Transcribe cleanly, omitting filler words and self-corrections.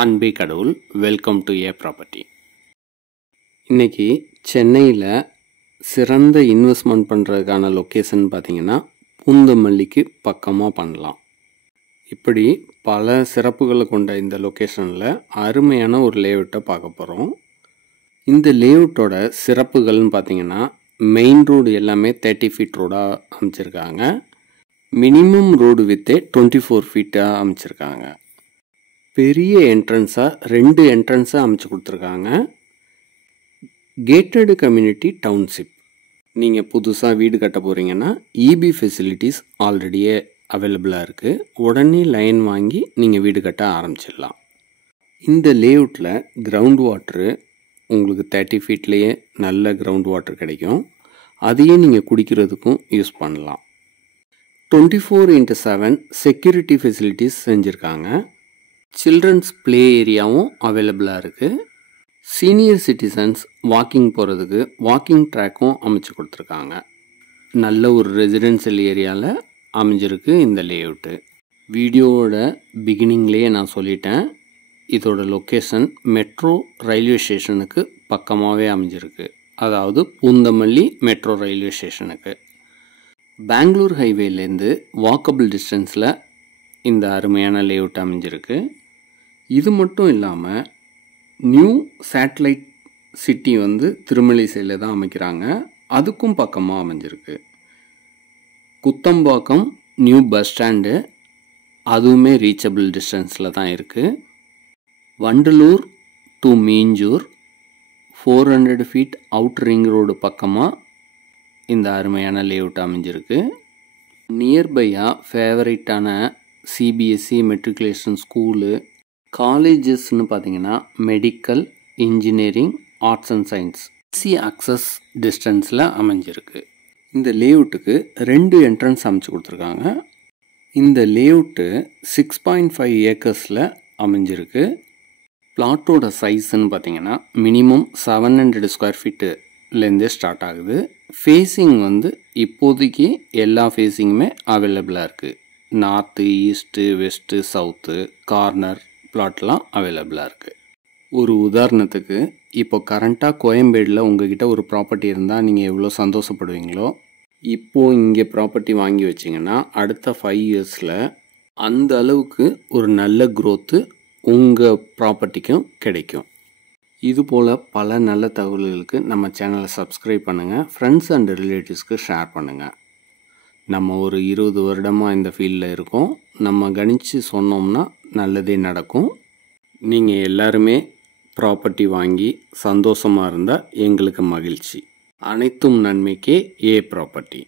அன்பே கடவுள். Welcome to A property. இன்றைக்கி சென்னையில் சிறந்த இன்வெஸ்ட்மெண்ட் பண்ணுறதுக்கான லொக்கேஷன் பார்த்திங்கன்னா பூந்தமல்லிக்கு பக்கமாக பண்ணலாம். இப்படி பல சிறப்புகளை கொண்ட இந்த லொக்கேஷனில் அருமையான ஒரு லேஅவுட்டை பார்க்க போகிறோம். இந்த லேஅவுட்டோட சிறப்புகள்னு பார்த்திங்கன்னா மெயின் ரோடு எல்லாமே 30 ஃபீட் ரோடாக அமைச்சிருக்காங்க. மினிமம் ரோடு வித்தே 24 ஃபீட்டாக அமைச்சிருக்காங்க. பெரிய என்ட்ரன்ஸாக 2 என்ட்ரன்ஸாக அமைச்சு கொடுத்துருக்காங்க. கேட்டடு கம்யூனிட்டி டவுன்ஷிப். நீங்கள் புதுசாக வீடு கட்ட போகிறீங்கன்னா இபி ஃபெசிலிட்டிஸ் ஆல்ரெடியே அவைலபிளாக இருக்குது. உடனே லைன் வாங்கி நீங்கள் வீடு கட்ட ஆரம்பிச்சிடலாம். இந்த லேஅவுட்டில் கிரவுண்ட் வாட்ரு உங்களுக்கு 30 ஃபீட்லேயே நல்ல கிரவுண்ட் வாட்டர் கிடைக்கும். அதையே நீங்கள் குடிக்கிறதுக்கும் யூஸ் பண்ணலாம். 24/7 செக்யூரிட்டி ஃபெசிலிட்டிஸ் செஞ்சுருக்காங்க. சில்ட்ரன்ஸ் ப்ளே ஏரியாவும் அவைலபிளாக இருக்குது. சீனியர் சிட்டிசன்ஸ் வாக்கிங் போகிறதுக்கு வாக்கிங் ட்ராக்கும் அமைச்சு கொடுத்துருக்காங்க. நல்ல ஒரு ரெசிடென்ஷியல் ஏரியாவில் அமைஞ்சிருக்கு இந்த லேஅவுட்டு. வீடியோவோட பிகினிங்லேயே நான் சொல்லிட்டேன், இதோட லொக்கேஷன் மெட்ரோ ரயில்வே ஸ்டேஷனுக்கு பக்கமாகவே அமைஞ்சிருக்கு. அதாவது பூந்தமல்லி மெட்ரோ ரயில்வே ஸ்டேஷனுக்கு. பெங்களூர் ஹைவேலேருந்து வாக்கபிள் டிஸ்டன்ஸில் இந்த அருமையான லேஅவுட் அமைஞ்சிருக்கு. இது மட்டும் இல்லாமல் நியூ சேட்டலைட் சிட்டி திருமலிசையில் தான் அமைக்கிறாங்க. அதுக்கும் பக்கமாக அமைஞ்சிருக்கு. குத்தம்பாக்கம் நியூ பஸ் ஸ்டாண்டு அதுவுமே ரீச்சபிள் டிஸ்டன்ஸில் தான் இருக்குது. Vandalur to Minjur 400 feet out ring road பக்கமாக இந்த அருமையான லேஅவுட் அமைஞ்சிருக்கு. நியர்பையாக ஃபேவரட்டான சிபிஎஸ்சி மெட்ரிகுலேஷன் ஸ்கூலு, காலேஜஸ்ன்னு பார்த்தீங்கன்னா medical, engineering, arts and science easy access டிஸ்டன்ஸில் அமைஞ்சிருக்கு. இந்த லேஅவுட்டுக்கு 2 என்ட்ரன்ஸ் அமைச்சு கொடுத்துருக்காங்க. இந்த லேஅவுட்டு 6.5 ஏக்கர்ஸில் அமைஞ்சிருக்கு. பிளாட்டோட சைஸ்ன்னு பார்த்தீங்கன்னா மினிமம் 700 ஸ்கொயர் ஃபீட்டுலேருந்தே ஸ்டார்ட் ஆகுது. ஃபேஸிங் இப்போதைக்கு எல்லா ஃபேஸிங்குமே அவைலபிளாக இருக்குது. North, east, west, south, corner பிளாட்லாம் அவைலபிளாக இருக்குது. ஒரு உதாரணத்துக்கு இப்போ கரண்ட்டாக கோயம்பேடில் உங்ககிட்ட ஒரு ப்ராப்பர்ட்டி இருந்தால் நீங்கள் எவ்வளோ சந்தோஷப்படுவீங்களோ, இப்போது இங்கே ப்ராப்பர்ட்டி வாங்கி வச்சிங்கன்னா அடுத்த 5 இயர்ஸில் அந்த அளவுக்கு ஒரு நல்ல க்ரோத்து உங்கள் ப்ராப்பர்ட்டிக்கும் கிடைக்கும். இதுபோல் பல நல்ல தகவல்களுக்கு நம்ம சேனலை சப்ஸ்கிரைப் பண்ணுங்கள். ஃப்ரெண்ட்ஸ் அண்ட் ரிலேட்டிவ்ஸ்க்கு ஷேர் பண்ணுங்கள். நம்ம ஒரு 20 வருடமாக இந்த ஃபீல்டில் இருக்கோம். நம்ம கணிச்சு சொன்னோம்னா நல்லதே நடக்கும். நீங்கள் எல்லாருமே ப்ராப்பர்ட்டி வாங்கி சந்தோஷமாக இருந்தால் எங்களுக்கு மகிழ்ச்சி. அனைத்தும் நன்மைக்கே ஏ ப்ராப்பர்ட்டி.